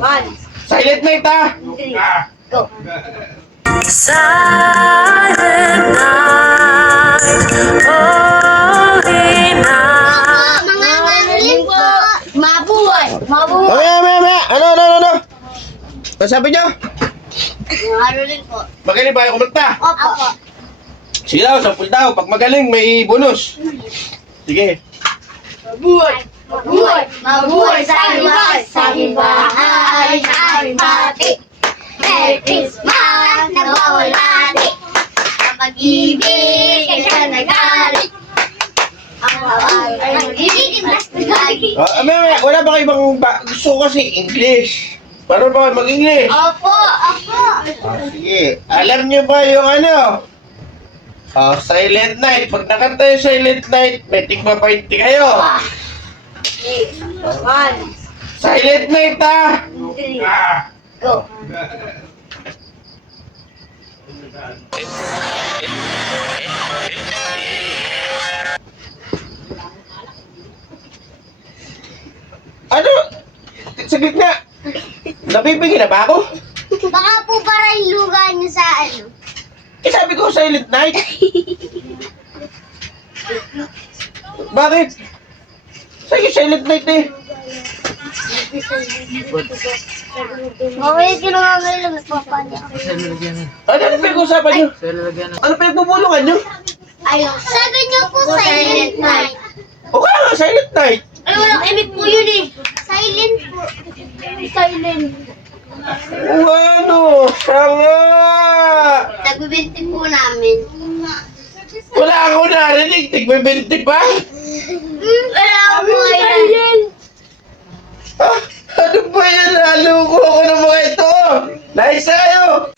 One, Silent night ah! three, go. Silent night, holy night. Mga manaling po. Mabuhay. Mabuhay. Mamaya! Ano? Ano sabi niyo? Mga manaling po. Magaling ba kayo kumanta? Opo. Sige daw, 10 daw. Pag magaling, may bonus. Sige. Mabuhay. Mabuhay. Mabuhay sa aming bahay. Sa aming bahay. Sa aming bati. Merry Christmas. Nagwawalati. Ang pag-ibig ay siya nagalit. Ang bawal ay nag-ibig. Mamaya, wala ba kayo ibang gusto ko kasi English? Paano ba kayo mag-English? Opo. Sige. Alam niyo ba yung ano? Silent Night. Pag nakanta yung Silent Night, may tigma 20 kayo. One, Silent Night ah! three, go. Ano? Saglit na. Nabibigyan na ba ako? Baka po parang luga niyo sa ano. Sabi ko Silent Night. Bakit? Sa'yo Silent Night eh. Mamaya kinungangalang nagpapanya. Ano pinag-usapan niyo? Ano pinagpupulungan niyo? Ayun. Sabi niyo po silent night. O kaya nga, Silent Night. Ay, walang imik po yun eh. Silent po. Silent. O ano? Siya nga. Nagbibinti po namin. Wala ako narinig. Tigbe-20 pa. Wala po yan. Ah, ano ba yan? Naloko ako ng mga ito. Naisa kayo.